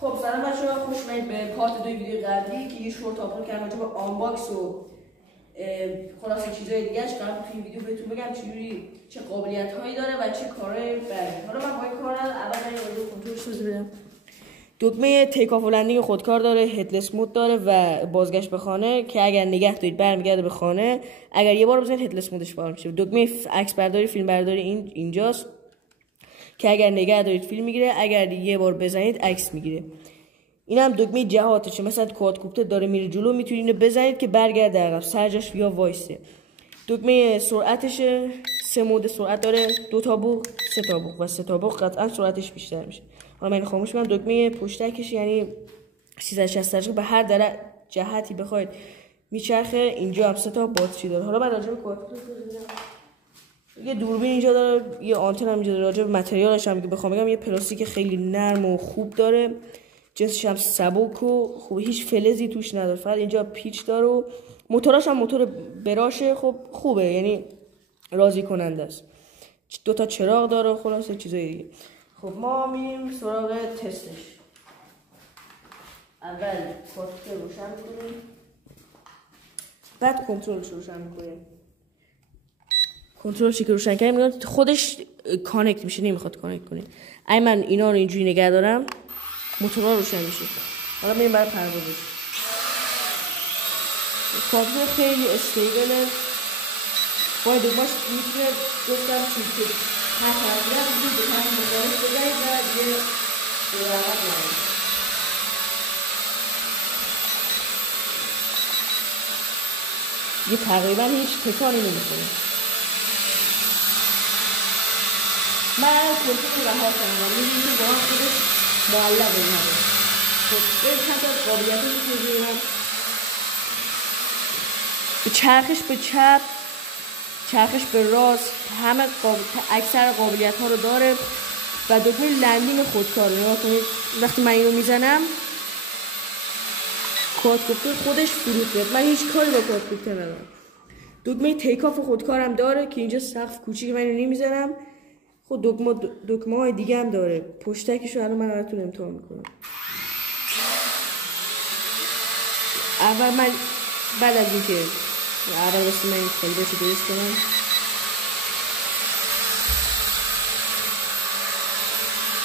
خب سلام بچه‌ها، خوش اومدید به پارت 2 ویدیو قبلی که یه شورت آپلود کردم راجع به آنباکس و خلاصه چیزای دیگه‌اش. قرار بود تو این ویدیو بهتون بگم چه قابلیت‌هایی داره و چه کارهای بعدی. حالا من با این کار اول بریم کنترلش رو بدم. دکمه تیک آف و لندینگ خودکار داره، هدلس مود داره و بازگشت به خانه که اگر نگه دارید برمیگرده به خانه، اگر یه بار بزنید هدلس مودش فعال میشه. دکمه عکس برداری فیلم برداری اینجاست که اگر نگه دارید فیلم میگیره، اگر یه بار بزنید عکس میگیره. این هم دکمه جهاتشه، مثلا کوادکوپتر داره میره جلو میتونید اینو بزنید که برگرده عقب، سرجاش یا وایسه. دکمه سرعتشه، 3 مود سرعت داره، 2 تا بوق، 3 تا بوق و 3 تا بوق قطعا سرعتش بیشتر میشه. حالا من خاموش میکنم. دکمه پشتکش یعنی 360 درجه به هر جهتی بخواید میچرخه. اینجا هم 3 تا باتری داره. حالا من راجع به کوادکوپتر یه دوربین اینجا داره، یه آنتن هم اینجا داره. راجع به متریالش هم که بخوام بگم، یه پلاستیک خیلی نرم و خوب داره، جنسش هم سبک و خوب، هیچ فلزی توش نداره، فقط اینجا پیچ داره و موتوراش هم موتور براشه. خب خوبه، یعنی راضی کننده است. 2 تا چراغ داره، خلاصه چیزای دیگه. خب ما میریم سراغ تستش. اول کوادکوپتر روشن میکنیم، بعد کنترلش روشن میکنیم. کنترلش که روشن کردیم خودش کانکت میشه، نمیخواد کانکت کنه. اگه من اینا رو اینجوری نگه دارم موتورها روشن میشه. حالا میریم برای پروازش. کوادکوپتر خیلی استیبله، باید دکمه‌اش میتونه گفتم چیزی که هر طرفی هم میتونید به طرف مقابلش بزنید و دیگه به عقب نرید. یه تقریبا هیچ تکانی نمیکنه. من کنترل رها کردم، می‌بینید با هم خودش معلقه نداره. خب این چند تا قابلیتش رو بگیرم. چرخش به چپ، چرخش به راست، همه اکثر قابلیت ها رو داره و دکمه لندینگ خودکار. نگاه کنید وقتی من اینو میزنم کوادکوپتر خودش فرود میاد. من هیچ کاری با کوادکوپتر ندارم. دکمه تیک آف خودکارم داره که اینجا سقف کوچیک من اینو نمیزنم. خود دکمه های دیگه هم داره. پشتکش رو الان من براتون امتحان میکنم. اول من بعد از اینکه اول واسه من این کلیدش رو درست کنم،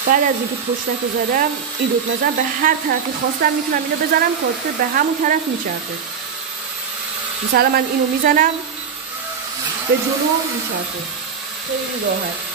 بعد از اینکه پشتک رو زدم این دکمه زدم به هر طرفی خواستم میتونم اینو بزنم، کوادکوپتر به همون طرف میچرخه. مثلا من اینو میزنم به جلو میچرخه، خیلی راحت.